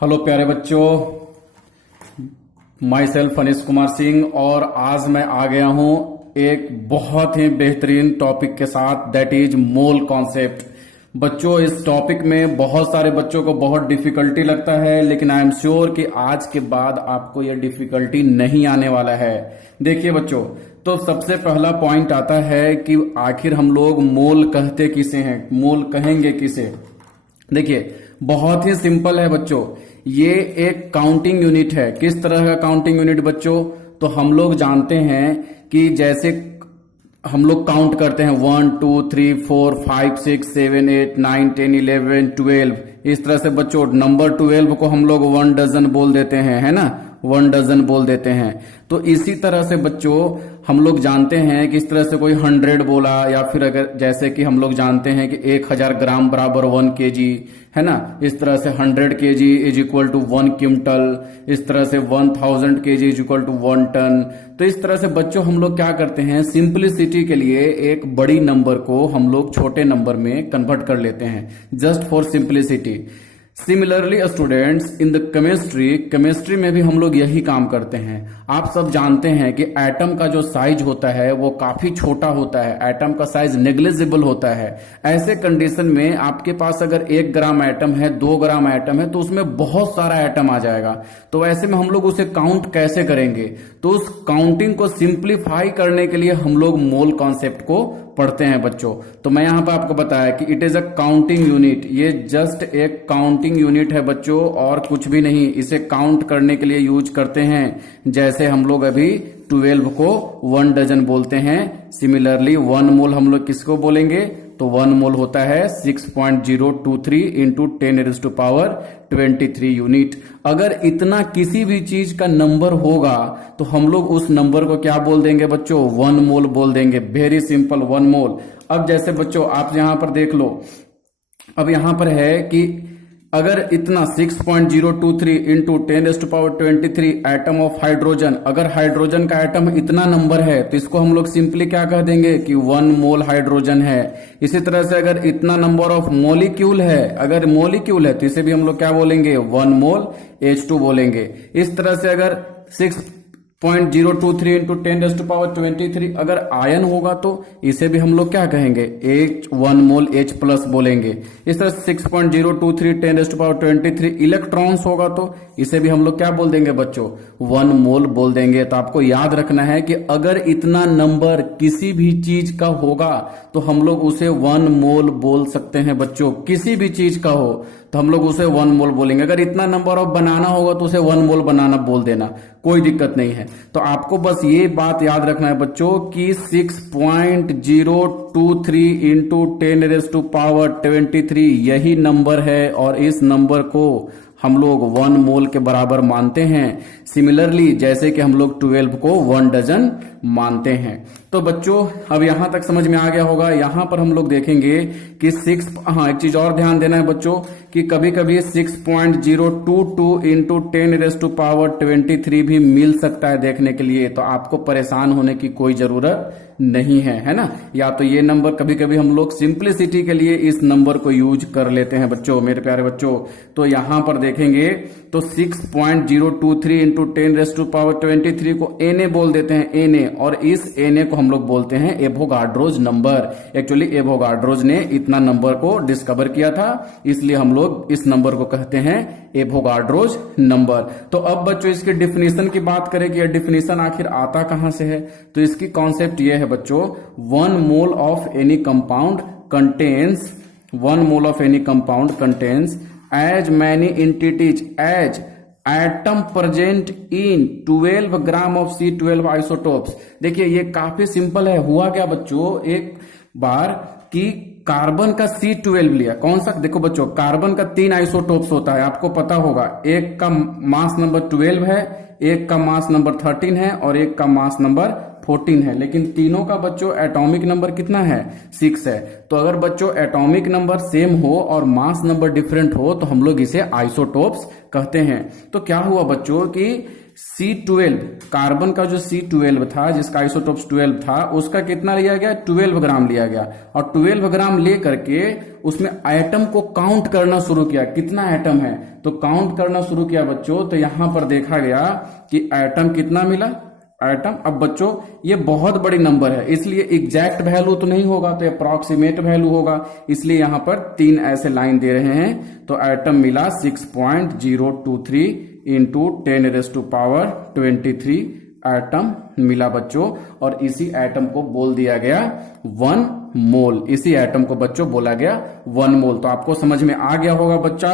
Hello प्यारे बच्चों, my self Anish Kumar Singh और आज मैं आ गया हूं एक बहुत ही बेहतरीन टॉपिक के साथ, दैट इज मोल कॉन्सेप्ट। बच्चों, इस टॉपिक में बहुत सारे बच्चों को बहुत डिफिकल्टी लगता है, लेकिन आई एम श्योर कि आज के बाद आपको यह डिफिकल्टी नहीं आने वाला है। देखिए बच्चों, तो सबसे पहला पॉइंट आता है कि आखिर हम लोग मोल कहते किसे हैं, मोल कहेंगे किसे। देखिए, बहुत ही सिंपल है बच्चों, ये एक काउंटिंग यूनिट है। किस तरह का काउंटिंग यूनिट बच्चों? तो हम लोग जानते हैं कि जैसे हम लोग काउंट करते हैं 1 2 3 4 5 6 7 8 9 10 11 12, इस तरह से बच्चों नंबर 12 को हम लोग 1 डजन बोल देते हैं, है ना, 1 डजन बोल देते हैं। तो इसी तरह से बच्चों हम लोग जानते हैं कि इस तरह से कोई 100 बोला, या फिर अगर जैसे कि हम लोग जानते हैं कि 1000 ग्राम बराबर 1 kg, है ना, इस तरह से 100 kg is equal to 1 quintal, इस तरह से 1000 kg is equal to 1 ton. तो इस तरह से बच्चों हम लोग क्या करते हैं, सिंपलिसिटी के लिए एक बड़ी नंबर को हम लोग छोटे नंबर में कन्वर्ट कर लेते हैं, just for simplicity. Similarly students, in the chemistry में भी हम लोग यही काम करते हैं। आप सब जानते हैं कि एटम का जो साइज होता है वो काफी छोटा होता है, एटम का साइज नेग्लिजिबल होता है। ऐसे कंडीशन में आपके पास अगर 1 ग्राम एटम है, 2 ग्राम एटम है, तो उसमें बहुत सारा एटम आ जाएगा। तो ऐसे में हम लोग उसे काउंट कैसे करेंगे? तो उस काउंटिंग को सिंप्लीफाई करने के लिए हम लोग मोल कॉन्सेप्ट को पढ़ते हैं बच्चों। तो मैं यहां पर आपको बताया कि it is a counting unit, ये जस्ट एक काउंटिंग यूनिट है बच्चों और कुछ भी नहीं। इसे काउंट करने के लिए यूज करते हैं, जैसे हम लोग अभी 12 को 1 डजन बोलते हैं। सिमिलरली 1 मोल हम लोग किसको बोलेंगे? तो 1 मोल होता है 6.023 इंटू 10⁻23 यूनिट। अगर इतना किसी भी चीज का नंबर होगा तो हम लोग उस नंबर को क्या बोल देंगे बच्चों? 1 मोल बोल देंगे। वेरी सिंपल, 1 मोल। अब जैसे बच्चों आप यहां पर देख लो, अब यहां पर है कि अगर इतना 6.023 इंटू 10⁻23 एटम ऑफ हाइड्रोजन, अगर हाइड्रोजन का एटम इतना नंबर है तो इसको हम लोग सिंपली क्या कह देंगे कि 1 मोल हाइड्रोजन है। इसी तरह से अगर इतना नंबर ऑफ मोलिक्यूल है, अगर मोलिक्यूल है तो इसे भी हम लोग क्या बोलेंगे? 1 मोल H2 बोलेंगे। इस तरह से अगर 6.023 इंटू 10⁻23 अगर आयन होगा तो इसे भी हम लोग क्या कहेंगे? 1 मोल H प्लस बोलेंगे। इस तरह 6.023 10⁻23 इलेक्ट्रॉन्स होगा तो इसे भी हम लोग क्या बोल देंगे बच्चों? 1 मोल बोल देंगे। तो आपको याद रखना है कि अगर इतना नंबर किसी भी चीज का होगा तो हम लोग उसे 1 मोल बोल सकते हैं बच्चों। किसी भी चीज का हो तो हम लोग उसे 1 मोल बोलेंगे। अगर इतना नंबर ऑफ बनाना होगा तो उसे 1 मोल बनाना बोल देना, कोई दिक्कत नहीं है। तो आपको बस ये बात याद रखना है बच्चों कि 6.023 इंटू 10⁻23 यही नंबर है और इस नंबर को हम लोग 1 मोल के बराबर मानते हैं। सिमिलरली जैसे कि हम लोग 12 को 1 डजन मानते हैं। तो बच्चों अब यहां तक समझ में आ गया होगा। यहां पर हम लोग देखेंगे कि एक चीज और ध्यान देना है बच्चों कि कभी कभी 6.022 इंटू 10⁻23 भी मिल सकता है देखने के लिए। तो आपको परेशान होने की कोई जरूरत नहीं है ना। या तो ये नंबर कभी कभी हम लोग सिंप्लिसिटी के लिए इस नंबर को यूज कर लेते हैं बच्चों, मेरे प्यारे बच्चों। तो यहां पर देखेंगे तो 6.023 इंटू 10⁻23 को Na बोल देते हैं, Na, और इस Na को हम लोग बोलते हैं एवोगाड्रोज नंबर। एक्चुअली एवोगाड्रोज ने इतना नंबर को डिस्कवर किया था, इसलिए हम लोग इस नंबर को कहते हैं एवोगाड्रोज नंबर। तो अब बच्चों इसके डिफिनीशन की बात करें कि यह डिफिनीशन आखिर आता कहां से है, तो इसकी कॉन्सेप्ट यह है बच्चों, 1 mole of any compound contains 1 mole of any compound contains as many entities as atom present in 12 gram of C12 isotopes. देखिए ये काफी सिंपल है। हुआ क्या बच्चों, एक बार कि कार्बन का C12 लिया, कौन सा? देखो बच्चों, कार्बन का 3 आइसोटोप्स होता है, आपको पता होगा। एक का मास नंबर 12 है, एक का मास नंबर 13 है और एक का मास नंबर 14 है, लेकिन तीनों का बच्चों एटॉमिक नंबर कितना है 6 है। तो अगर बच्चों एटॉमिक नंबर सेम हो और मास नंबर डिफरेंट हो तो हम लोग इसे आइसोटोप्स कहते हैं। तो क्या हुआ बच्चों कि C12 कार्बन का जो C12 था जिसका आइसोटोप्स 12 था उसका कितना लिया गया 12 ग्राम लिया गया, और 12 ग्राम ले करके उसमें एटम को काउंट करना शुरू किया, कितना एटम है तो काउंट करना शुरू किया बच्चों। तो यहां पर देखा गया कि एटम कितना मिला एटम। अब बच्चों ये बहुत बड़ी नंबर है इसलिए एग्जैक्ट वैल्यू तो नहीं होगा, तो अप्रॉक्सीमेट वैल्यू होगा, इसलिए यहां पर 3 ऐसे लाइन दे रहे हैं। तो एटम मिला 6.023 इंटू 10⁻23 एटम मिला बच्चों, और इसी एटम को बोल दिया गया 1 मोल। इसी एटम को बच्चों बोला गया 1 मोल। तो आपको समझ में आ गया होगा बच्चा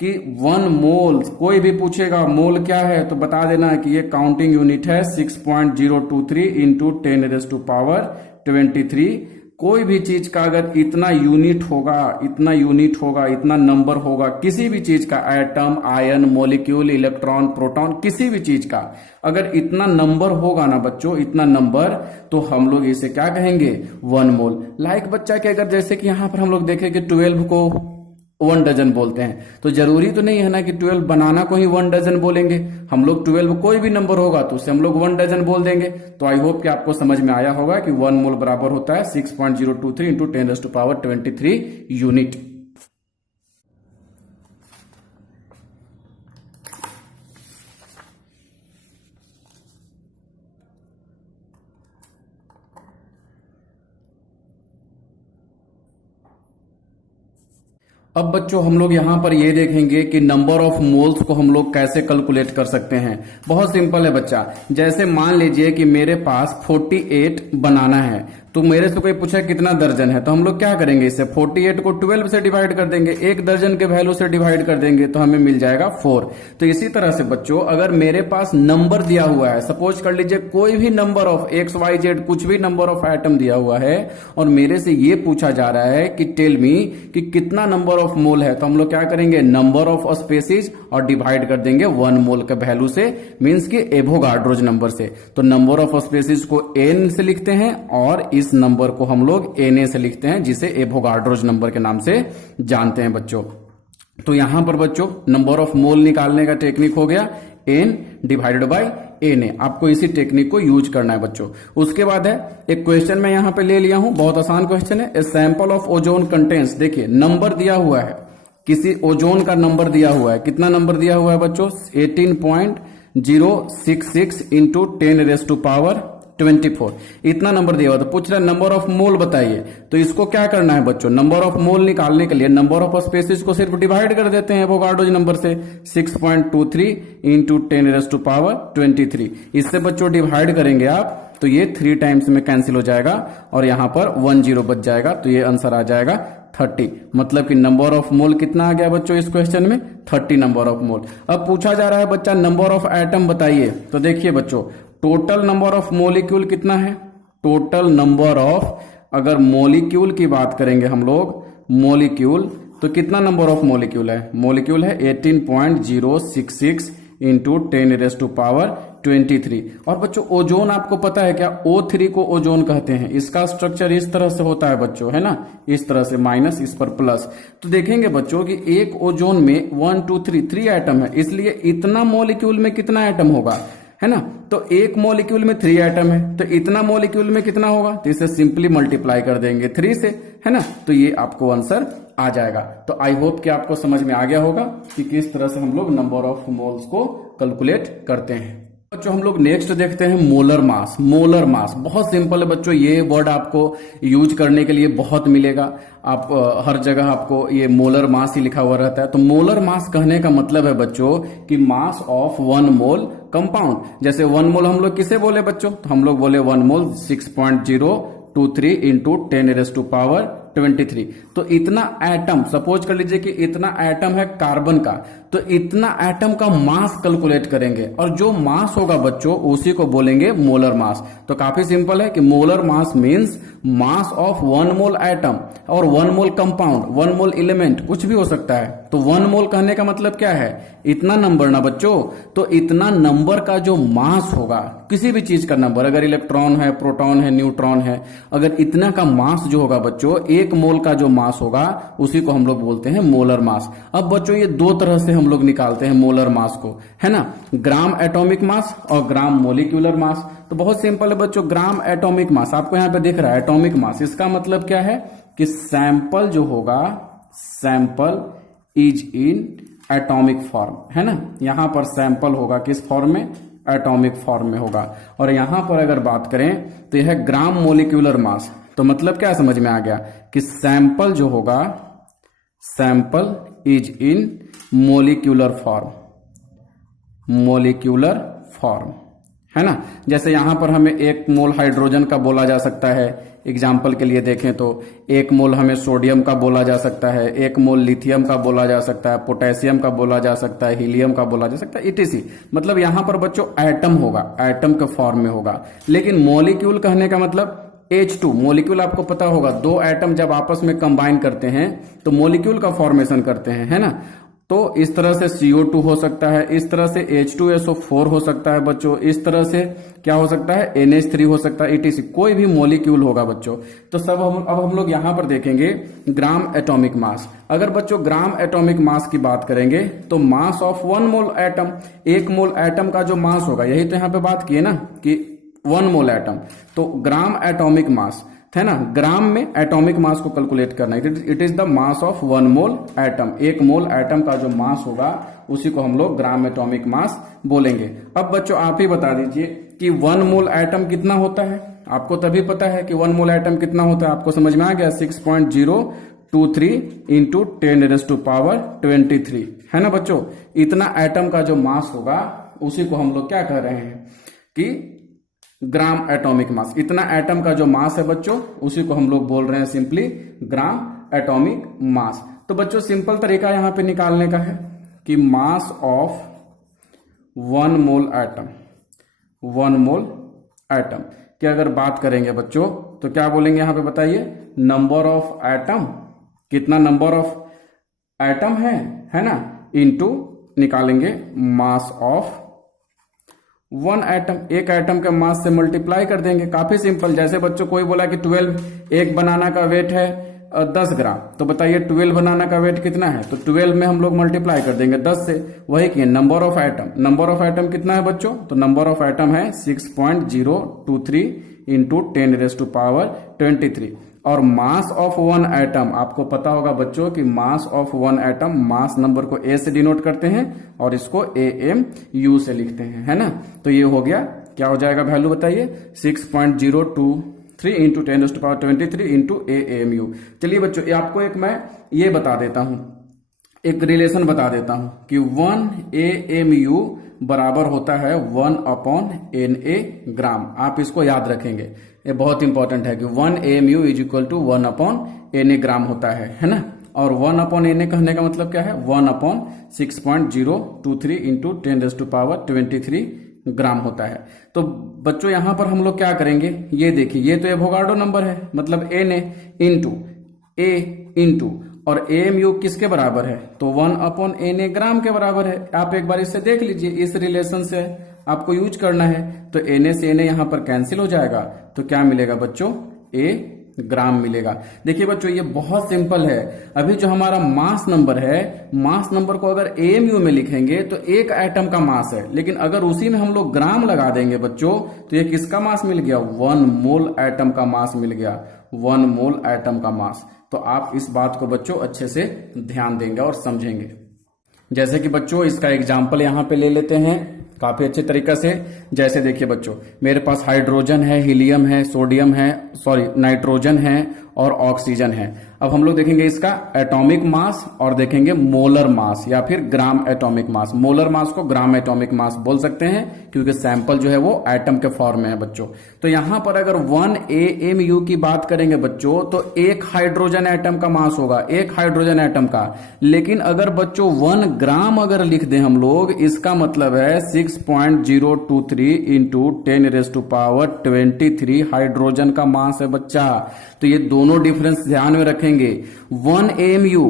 कि 1 मोल, कोई भी पूछेगा मोल क्या है तो बता देना कि ये काउंटिंग यूनिट है 6.023 इंटू 10⁻23। कोई भी चीज का अगर इतना यूनिट होगा, इतना नंबर होगा किसी भी चीज का, atom, ion, molecule, electron, proton, किसी भी चीज का अगर इतना नंबर होगा ना बच्चों, इतना नंबर, तो हम लोग इसे क्या कहेंगे 1 मोल। लाइक बच्चा कि अगर जैसे कि यहां पर हम लोग देखें कि 12 को 1 डजन बोलते हैं, तो जरूरी तो नहीं है ना कि 12 बनाना को ही 1 डजन बोलेंगे। हम लोग 12 कोई भी नंबर होगा तो उसे हम लोग 1 डजन बोल देंगे। तो आई होप कि आपको समझ में आया होगा कि 1 मोल बराबर होता है 6.023 इंटू 10⁻23 यूनिट। अब बच्चों हम लोग यहां पर ये देखेंगे कि नंबर ऑफ मोल्स को हम लोग कैसे कैलकुलेट कर सकते हैं। बहुत सिंपल है बच्चा, जैसे मान लीजिए कि मेरे पास 48 बनाना है, तो मेरे से कोई पूछे कितना दर्जन है, तो हम लोग क्या करेंगे, इसे 48 को 12 से डिवाइड कर देंगे, 1 दर्जन के वैल्यू से डिवाइड कर देंगे तो हमें मिल जाएगा 4। तो इसी तरह से बच्चों अगर मेरे पास नंबर दिया हुआ है, सपोज कर लीजिए कोई भी नंबर ऑफ XYZ, कुछ भी नंबर ऑफ एटम दिया हुआ है और मेरे से ये पूछा जा रहा है कि टेल मी कि कितना नंबर ऑफ मोल है, तो हम लोग क्या करेंगे नंबर ऑफ स्पेसीज और डिवाइड कर देंगे 1 मोल के वैल्यू से, मींस कि एवोगाड्रोज नंबर से। तो नंबर ऑफ स्पेसीज को N से लिखते हैं और इस नंबर को हम लोग Na से लिखते हैं, जिसे एवोगाड्रोज नंबर के नाम से जानते हैं बच्चों। तो यहां पर बच्चों नंबर ऑफ मोल निकालने का टेक्निक हो गया N डिवाइडेड बाय Na। आपको इसी टेक्निक को यूज करना है बच्चों। उसके बाद है एक क्वेश्चन मैं यहां पे ले लिया हूं, बहुत आसान क्वेश्चन है। A sample of ozone contents, देखिए नंबर दिया हुआ है, किसी ओजोन का नंबर दिया हुआ है, कितना नंबर दिया हुआ है बच्चों 18.066 इंटू 10⁻24, इतना नंबर दिया हुआ। तो पूछ रहा है नंबर ऑफ मोल बताइए, तो इसको क्या करना है बच्चों, नंबर ऑफ मोल निकालने के लिए नंबर ऑफ स्पेसीज को सिर्फ डिवाइड कर देते हैं एवोगाड्रोज नंबर से, 6.23 इंटू 10⁻23। इससे बच्चों डिवाइड करेंगे आप तो ये 3 टाइम्स में कैंसिल हो जाएगा और यहां पर 10 बच जाएगा, तो ये आंसर आ जाएगा 30। मतलब कि नंबर ऑफ मोल कितना आ गया बच्चों इस क्वेश्चन में 30 नंबर ऑफ मोल। अब पूछा जा रहा है बच्चा नंबर ऑफ एटम बताइए, तो देखिए बच्चों टोटल नंबर ऑफ मोलिक्यूल कितना है, टोटल नंबर ऑफ, अगर मोलिक्यूल की बात करेंगे हम लोग मोलिक्यूल, तो कितना नंबर ऑफ मोलिक्यूल है, मोलिक्यूल है 18.066 इंटू 10⁻23। और बच्चों ओजोन आपको पता है क्या, O3 को ओजोन कहते हैं, इसका स्ट्रक्चर इस तरह से होता है बच्चों, है ना, इस तरह से माइनस इस पर प्लस। तो देखेंगे बच्चों कि एक ओजोन में 1 2 3 एटम है, इसलिए इतना मॉलिक्यूल में कितना एटम होगा, है ना, तो एक मॉलिक्यूल में 3 एटम है, तो इतना मॉलिक्यूल में कितना होगा, तो इसे सिंपली मल्टीप्लाई कर देंगे 3 से, है ना, तो ये आपको आंसर आ जाएगा। तो आई होप कि आपको समझ में आ गया होगा कि किस तरह से हम लोग नंबर ऑफ मोल्स को कैलकुलेट करते हैं। बच्चों हम लोग नेक्स्ट देखते हैं मोलर मास। मोलर मास बहुत सिंपल है बच्चों, ये वर्ड आपको यूज करने के लिए बहुत मिलेगा, आप हर जगह आपको ये मोलर मास ही लिखा हुआ रहता है। तो मोलर मास कहने का मतलब है बच्चों कि मास ऑफ 1 मोल कंपाउंड। जैसे 1 मोल हम लोग किसे बोले बच्चों, तो हम लोग बोले 1 मोल 6.023 इंटू 10⁻23। तो इतना एटम, सपोज कर लीजिए कि इतना एटम है कार्बन का, तो इतना एटम का मास कैलकुलेट करेंगे और जो मास होगा बच्चों उसी को बोलेंगे मोलर मास। तो काफी सिंपल है कि molar mass means mass of 1 mole atom और 1 मोल कंपाउंड, 1 मोल एलिमेंट, कुछ भी हो सकता है। तो 1 मोल कहने का मतलब क्या है, इतना नंबर ना बच्चों। तो इतना नंबर का जो मास होगा, किसी भी चीज का नंबर, अगर इलेक्ट्रॉन है, प्रोटॉन है, न्यूट्रॉन है, अगर इतना का मास जो होगा बच्चों, 1 मोल का जो मास होगा उसी को हम लोग बोलते हैं मोलर मास। अब बच्चों ये दो तरह से हम लोग निकालते हैं मोलर मास को, है ना, ग्राम एटॉमिक मास और ग्राम मोलिक्यूलर मास। तो बहुत सिंपल है बच्चों, ग्राम एटॉमिक मास आपको यहां पे दिख रहा है, एटॉमिक मास, इसका मतलब क्या है कि सैंपल जो होगा, sample is in atomic form, है ना। यहां पर सैंपल होगा किस फॉर्म में, एटॉमिक फॉर्म में होगा। और यहां पर अगर बात करें तो यह ग्राम मोलिक्यूलर मास। तो मतलब क्या समझ में आ गया कि सैंपल जो होगा, sample is in molecular form, molecular form, है ना। जैसे यहां पर हमें 1 मोल हाइड्रोजन का बोला जा सकता है, एग्जाम्पल के लिए देखें तो 1 मोल हमें सोडियम का बोला जा सकता है, 1 मोल लिथियम का बोला जा सकता है, पोटेशियम का बोला जा सकता है, हीलियम का बोला जा सकता है, इटीसी। मतलब यहां पर बच्चों एटम होगा, एटम के फॉर्म में होगा। लेकिन मॉलिक्यूल कहने का मतलब H2, मॉलिक्यूल आपको पता होगा, 2 एटम जब आपस में कंबाइन करते हैं तो मॉलिक्यूल का फॉर्मेशन करते हैं, है ना। तो इस तरह से CO2 हो सकता है, इस तरह से H2SO4 हो सकता है बच्चों, इस तरह से क्या हो सकता है, NH3 हो सकता है, ETC, कोई भी मॉलिक्यूल होगा बच्चों। तो अब हम लोग यहां पर देखेंगे ग्राम एटॉमिक मास। अगर बच्चों ग्राम एटॉमिक मास की बात करेंगे तो mass of 1 mole atom, 1 mole atom का जो मास होगा, यही तो यहां पे बात की है ना कि 1 मोल एटम, तो ग्राम एटॉमिक मास, है ना। ग्राम में एटॉमिक मास को कैलकुलेट करना, it is the mass of 1 mole atom, 1 mole atom का जो मास होगा उसी को हम लोग ग्राम एटॉमिक मास बोलेंगे। अब बच्चों आप ही बता दीजिए कि 1 मोल एटम कितना होता है। आपको तभी पता है कि 1 मोल एटम कितना होता है, आपको समझ में आ गया, 6.023 इंटू 10⁻23, है ना बच्चों। इतना एटम का जो मास होगा उसी को हम लोग क्या कह रहे हैं कि ग्राम एटॉमिक मास। इतना एटम का जो मास है बच्चों उसी को हम लोग बोल रहे हैं सिंपली ग्राम एटॉमिक मास। तो बच्चों सिंपल तरीका यहां पे निकालने का है कि mass of 1 mole atom, 1 mole atom की अगर बात करेंगे बच्चों तो क्या बोलेंगे यहां पे बताइए, नंबर ऑफ एटम, कितना नंबर ऑफ एटम है ना, इनटू निकालेंगे मास ऑफ 1 एटम, एक एटम के मास से मल्टीप्लाई कर देंगे। काफी सिंपल, जैसे बच्चों कोई बोला कि 12, एक बनाना का वेट है 10 ग्राम, तो बताइए 12 बनाना का वेट कितना है, तो 12 में हम लोग मल्टीप्लाई कर देंगे 10 से। वही किए number of atom, number of atom कितना है बच्चों, तो नंबर ऑफ एटम है 6.023 इंटू 10⁻23। और मास ऑफ 1 एटम, आपको पता होगा बच्चों कि mass of 1 atom, mass number को A से डिनोट करते हैं और इसको AMU से लिखते हैं, है ना। तो ये हो गया, क्या हो जाएगा वैल्यू बताइए, 6.023 इंटू 10⁻23 इंटू AMU। चलिए बच्चों आपको एक मैं ये बता देता हूं, एक रिलेशन बता देता हूं कि 1 AMU बराबर होता है 1/Na ग्राम। आप इसको याद रखेंगे, ये बहुत इंपॉर्टेंट है कि 1 AMU is equal to 1/Na gram होता है ना। और 1/Na कहने का मतलब क्या है, 1/6.023 इंटू 10⁻23 ग्राम होता है। तो बच्चों यहां पर हम लोग क्या करेंगे, ये देखिए, ये तो एवोगाड्रो नंबर है, मतलब Na इंटू A इंटू और AMU किसके बराबर है, तो 1/Na ग्राम के बराबर है। आप एक बार इससे देख लीजिए, इस रिलेशन से आपको यूज करना है। तो Na से Na यहां पर कैंसिल हो जाएगा, तो क्या मिलेगा बच्चों, A ग्राम मिलेगा। देखिए बच्चों ये बहुत सिंपल है। अभी जो हमारा मास नंबर है, मास नंबर को अगर AMU में लिखेंगे तो एक एटम का मास है, लेकिन अगर उसी में हम लोग ग्राम लगा देंगे बच्चों तो ये किसका मास मिल गया, 1 मोल एटम का मास मिल गया, 1 मोल एटम का मास। तो आप इस बात को बच्चों अच्छे से ध्यान देंगे और समझेंगे। जैसे कि बच्चों इसका एग्जाम्पल यहां पे ले लेते हैं काफी अच्छे तरीका से। जैसे देखिए बच्चों, मेरे पास हाइड्रोजन है, हीलियम है, सोडियम है, नाइट्रोजन है और ऑक्सीजन है। अब हम लोग देखेंगे इसका एटॉमिक मास और देखेंगे मोलर मास या फिर gram atomic mass. Molar mass को ग्राम एटॉमिक मास बोल सकते हैं क्योंकि सैंपल जो है वो एटम के फॉर्म में है बच्चों। तो यहां पर अगर 1 AMU की बात करेंगे बच्चों तो एक हाइड्रोजन एटम का मास होगा, एक हाइड्रोजन एटम का। लेकिन अगर बच्चों 1 ग्राम अगर लिख दें हम लोग, इसका मतलब है 6.023 इंटू 10⁻23 हाइड्रोजन का मास है बच्चा। तो ये दोनों डिफरेंस ध्यान में रखेंगे। 1 AMU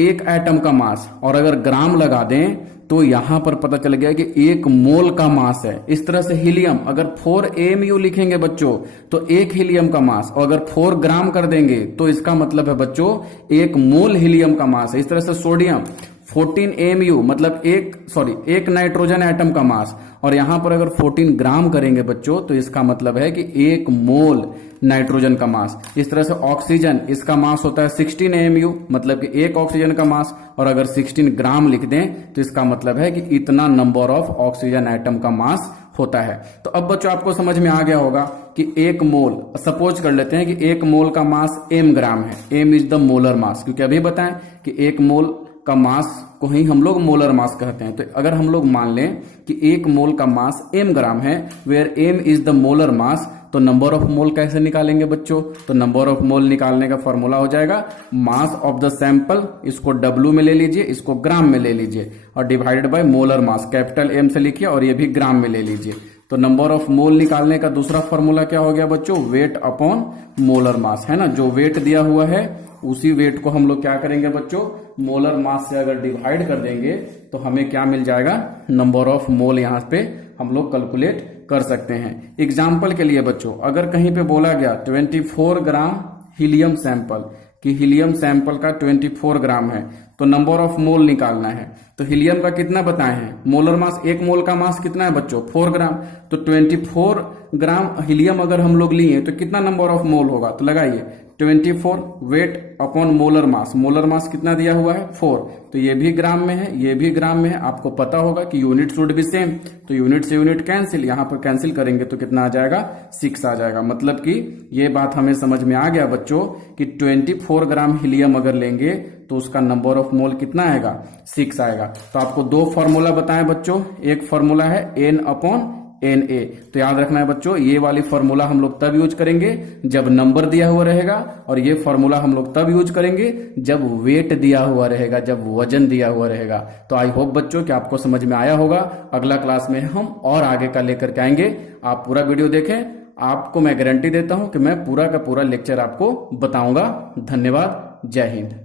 एक एटम का मास, और अगर ग्राम लगा दें तो यहां पर पता चल गया कि 1 मोल का मास है। इस तरह से हीलियम अगर 4 AMU लिखेंगे बच्चों तो 1 हीलियम का मास, और अगर 4 ग्राम कर देंगे तो इसका मतलब है बच्चों 1 मोल हीलियम का मास है। इस तरह से सोडियम 14 AMU मतलब एक नाइट्रोजन एटम का मास, और यहां पर अगर 14 ग्राम करेंगे बच्चों तो इसका मतलब है कि 1 मोल नाइट्रोजन का मास। इस तरह से ऑक्सीजन, इसका मास होता है 16 AMU मतलब कि एक ऑक्सीजन का मास, और अगर 16 ग्राम लिख दें तो इसका मतलब है कि इतना नंबर ऑफ ऑक्सीजन एटम का मास होता है। तो अब बच्चों आपको समझ में आ गया होगा कि 1 मोल, सपोज कर लेते हैं कि 1 मोल का मास m ग्राम है। m इज द मोलर मास, क्योंकि अभी बताएं कि 1 मोल का मास को ही हम लोग मोलर मास कहते हैं। तो अगर हम लोग मान लें कि 1 मोल का मास m ग्राम है, where m is the molar mass, तो नंबर ऑफ मोल कैसे निकालेंगे बच्चों? तो नंबर ऑफ मोल निकालने का फॉर्मूला हो जाएगा मास ऑफ द सैंपल, इसको W में ले लीजिए, इसको ग्राम में ले लीजिए, और divided by molar mass, capital M से लिखिए और ये भी ग्राम में ले लीजिए। तो नंबर ऑफ मोल निकालने का दूसरा फॉर्मूला क्या हो गया बच्चों? वेट अपॉन मोलर मास, है ना। जो वेट दिया हुआ है उसी वेट को हम लोग क्या करेंगे बच्चों? मोलर मास से अगर डिवाइड कर देंगे तो हमें क्या मिल जाएगा? नंबर ऑफ मोल यहां पे हम लोग कैलकुलेट कर सकते हैं। एग्जाम्पल के लिए बच्चों अगर कहीं पे बोला गया 24 ग्राम हीलियम सैंपल, कि हीलियम सैंपल का 24 ग्राम है, तो नंबर ऑफ मोल निकालना है। तो हीलियम का कितना बताए हैं? मोलर मास, 1 मोल का मास कितना है बच्चों? 4 ग्राम। तो 24 ग्राम हीलियम अगर हम लोग लिए तो कितना नंबर ऑफ मोल होगा? तो लगाइए 24 weight upon molar mass, molar mass कितना दिया हुआ है? 4। तो ये भी ग्राम में है, ये भी ग्राम में है। आपको पता होगा कि यूनिट शुड बी सेम, तो यूनिट से यूनिट कैंसिल, यहां पर कैंसिल करेंगे तो कितना आ जाएगा? 6 आ जाएगा। मतलब कि ये बात हमें समझ में आ गया बच्चों कि 24 ग्राम हीलियम अगर लेंगे तो उसका नंबर ऑफ मोल कितना आएगा? 6 आएगा। तो आपको 2 फॉर्मूला बताएं बच्चों, एक फॉर्मूला है N अपॉन Na। तो याद रखना है बच्चों, ये वाली फॉर्मूला हम लोग तब यूज करेंगे जब नंबर दिया हुआ रहेगा, और ये फॉर्मूला हम लोग तब यूज करेंगे जब वेट दिया हुआ रहेगा, जब वजन दिया हुआ रहेगा। तो आई होप बच्चों कि आपको समझ में आया होगा। अगला क्लास में हम और आगे का लेकर के आएंगे। आप पूरा वीडियो देखें, आपको मैं गारंटी देता हूं कि मैं पूरा का पूरा लेक्चर आपको बताऊंगा। धन्यवाद, जय हिंद।